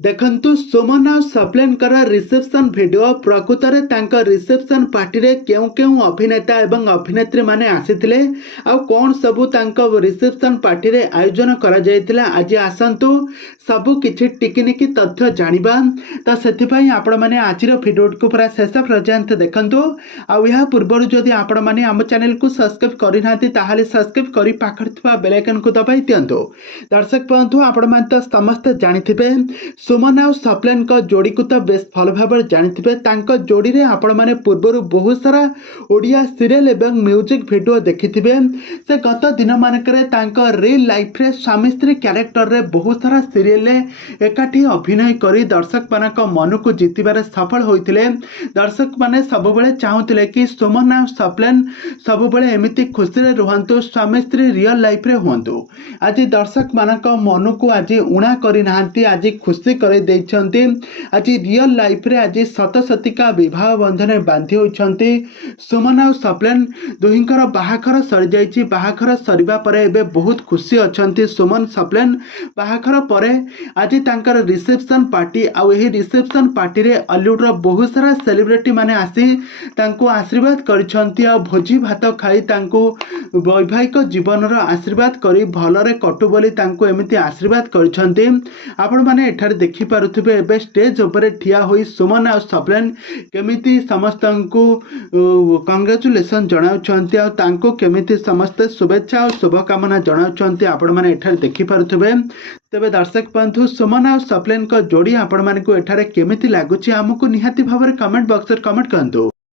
देखंतु सुमन आ सप्लेन reception video प्रकृत में रिसेप्शन पार्टी रे केउ केउ अभिनेता एवं अभिनेत्री माने आसीथिले आ कोन सबु तांको रिसेप्शन पार्टी रे आयोजन करा जायतिला। आज आसंतु सबु किछि टिकिनिकी तथ्य जानिबा। तो सेति पई आपण माने आजिर वीडियो को पूरा शेष पर्यंत देखंतु। आ या पूर्व जदि आपण माने हम चैनल को सब्सक्राइब करि नाति ताहाले सब्सक्राइब करि पाखर थवा बेल आइकन को दबाई दियंतु। दर्शक बंधु आपण माने तो समस्त जानिथिबे सुमन आ सप्लेन को जोड़ी को तो बेस भल भाव जानते जोड़ी रे आपण माने पूर्वर बहुत सारा ओडिया सीरियल एवं म्यूजिक वीडियो देखिथिबे। से गत दिन मानकरे रियल लाइफ रे स्वामी स्त्री क्यारेक्टर रे बहुत सारा सीरियल एकाठी अभिनय करी दर्शक मानक मन को जीतिबारे सफल होइतिले। दर्शक माने सब बेले चाहुतिले कि सुमन आ सप्लेन सब बेले एमिति खुशी रे रुहंतु, स्वामी स्त्री रियल लाइफ रे हुंतु। आज दर्शक मानक मन को आज उणा करि नाहंती, आज खुशी करे देइछंती। आज रियल लाइफ रे आज सतसतिका विवाह बंधन बांधी होइछंती। सुमन आ सप्लेन दुहिंकर बाहाखर सरि जाइछि। बाहाखर सरिबा परे एबे बहुत खुशी अछंती सुमन सप्लेन। बाहाखर परे आज तांकर रिसेप्शन पार्टी आ एही रिसेप्शन पार्टी रे हॉलीवुड रो बहुत सारा सेलिब्रिटी माने आसी तांको आशीर्वाद करिछंती आ भोजी भात खाई तांको वैवाहिक जीवन रो आशीर्वाद करी भलरे कटु बोली तांको एमिति आशीर्वाद करिछंती। आपण माने एठार देखि पारुथिबे एबे स्टेज ऊपर ठिया होई सुमन आ सप्लेन केमिति समस्तंकु कांग्रेचुलेशन जणाउछंती आ तांको केमिति समस्त शुभेच्छा और शुभकामना जणाउछंती। आपण माने एठार देखि पारुथिबे। तेबे दर्शक बंधु सुमन आ सप्लेन को जोड़ी आपण माने को एठारे केमिति लागुछि हमकु निहाती भाबरे कमेंट बॉक्स रे कमेंट करंतु।